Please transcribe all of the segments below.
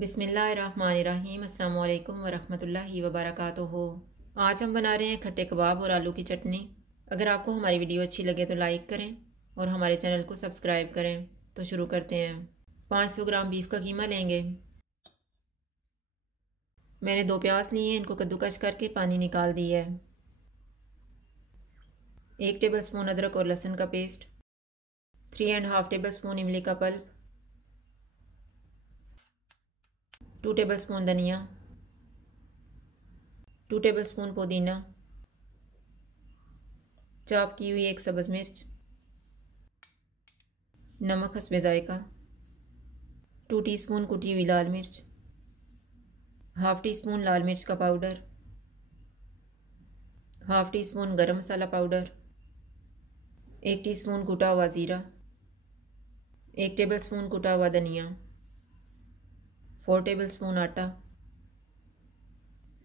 बिस्मिल्लाहिर्रहमानिर्रहीम अस्सलाम वालेकुम वरहमतुल्लाहि वबरकातुहू। आज हम बना रहे हैं खट्टे कबाब और आलू की चटनी। अगर आपको हमारी वीडियो अच्छी लगे तो लाइक करें और हमारे चैनल को सब्सक्राइब करें। तो शुरू करते हैं। 500 ग्राम बीफ का कीमा लेंगे। मैंने 2 प्याज लिए हैं, इनको कद्दूकस करके पानी निकाल दिया है। 1 टेबल स्पून अदरक और लहसुन का पेस्ट, 3.5 टेबल स्पून इमली का पल्प, 2 टेबल स्पून धनिया, 2 टेबल स्पून पुदीना, चॉप की हुई 1 सब्ज़ मिर्च, नमक हस्बे ज़ायका, 2 टीस्पून कुटी हुई लाल मिर्च, हाफ़ टी स्पून लाल मिर्च का पाउडर, हाफ़ टी स्पून गरम मसाला पाउडर, 1 टीस्पून कुटा हुआ ज़ीरा, 1 टेबल स्पून कुटा हुआ धनिया, 4 टेबल स्पून आटा,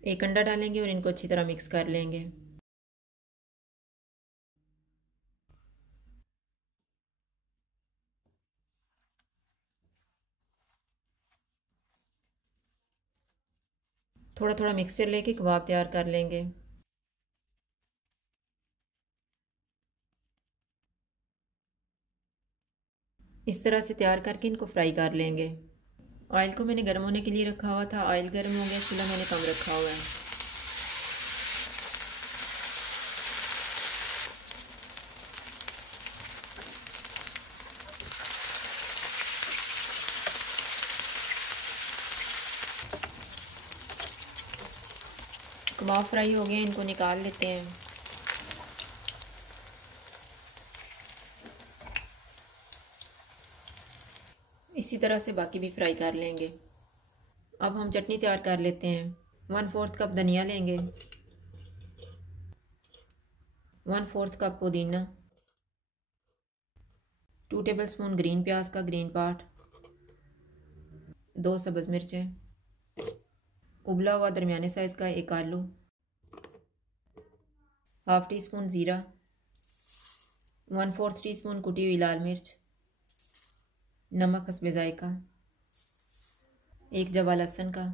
1 अंडा डालेंगे और इनको अच्छी तरह मिक्स कर लेंगे। थोड़ा थोड़ा मिक्सचर लेके कबाब तैयार कर लेंगे। इस तरह से तैयार करके इनको फ्राई कर लेंगे। ऑयल को मैंने गर्म होने के लिए रखा हुआ था। ऑयल गर्म हो गया, चूल्हा मैंने कम रखा हुआ है। कबाब फ्राई हो गए, इनको निकाल लेते हैं। इसी तरह से बाकी भी फ्राई कर लेंगे। अब हम चटनी तैयार कर लेते हैं। 1/4 कप धनिया लेंगे, 1/4 कप पुदीना, 2 टेबल स्पून ग्रीन प्याज का ग्रीन पार्ट, 2 सब्ज़ मिर्चें, उबला हुआ दरमियाने साइज़ का 1 आलू, हाफ़ टी स्पून ज़ीरा, 1/4 टीस्पून कुटी हुई लाल मिर्च, नमक हस्बे ज़ायका, 1 जवा लहसुन का,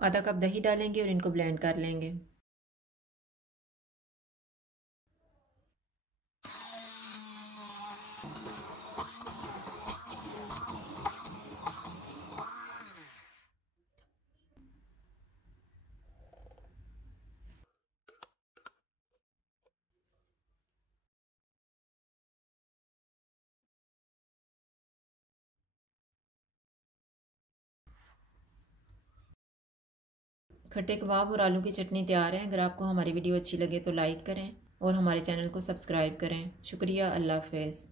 आधा कप दही डालेंगे और इनको ब्लेंड कर लेंगे। खट्टे कबाब और आलू की चटनी तैयार है। अगर आपको हमारी वीडियो अच्छी लगे तो लाइक करें और हमारे चैनल को सब्सक्राइब करें। शुक्रिया। अल्लाह हाफ़िज़।